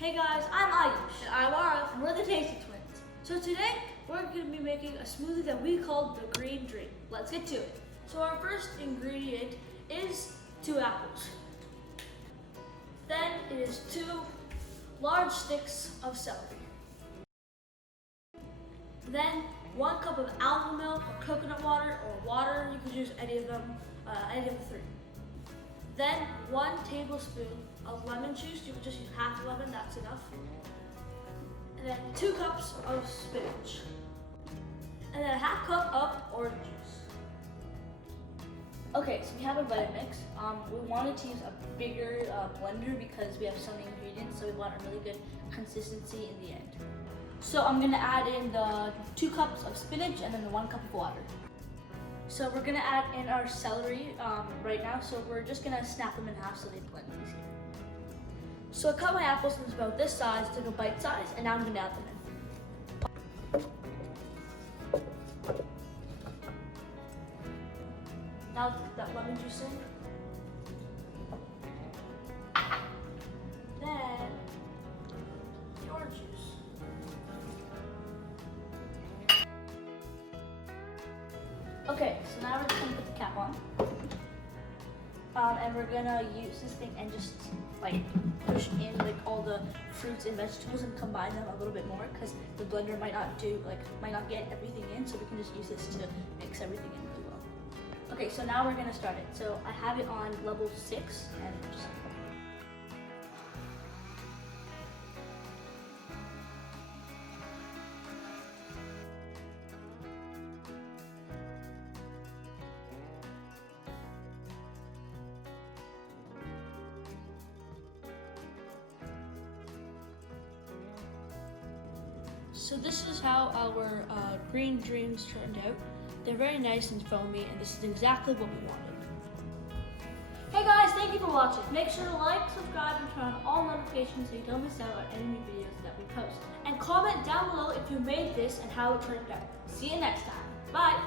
Hey guys, I'm Ayush. And I'm Arif. And we're the Tasty Twins. So today, we're going to be making a smoothie that we call the Green Dream. Let's get to it. So our first ingredient is 2 apples. Then it is 2 large sticks of celery. Then 1 cup of almond milk or coconut water or water. You could use any of them, any of the 3. Then 1 tablespoon of lemon juice. You could just use half a lemon, that's enough. And then 2 cups of spinach. And then a half cup of orange juice. Okay, so we have a blended mix. We wanted to use a bigger blender because we have so many ingredients, so we want a really good consistency in the end. So I'm gonna add in the 2 cups of spinach and then the 1 cup of water. So we're gonna add in our celery right now, so we're just gonna snap them in half so they blend easier. So I cut my apples into about this size, took a bite size, and now I'm gonna add them in. Now that lemon juice in. Then the orange juice. Okay, so now we're just gonna put the cap on. And we're gonna use this thing and just like push in like all the fruits and vegetables and combine them a little bit more because the blender might not get everything in, so we can just use this to mix everything in really well. Okay, so now we're gonna start it. So I have it on level 6 and just So this is how our green dreams turned out. They're very nice and foamy, and this is exactly what we wanted. Hey guys, thank you for watching. Make sure to like, subscribe, and turn on all notifications so you don't miss out on any new videos that we post. And comment down below if you made this and how it turned out. See you next time. Bye!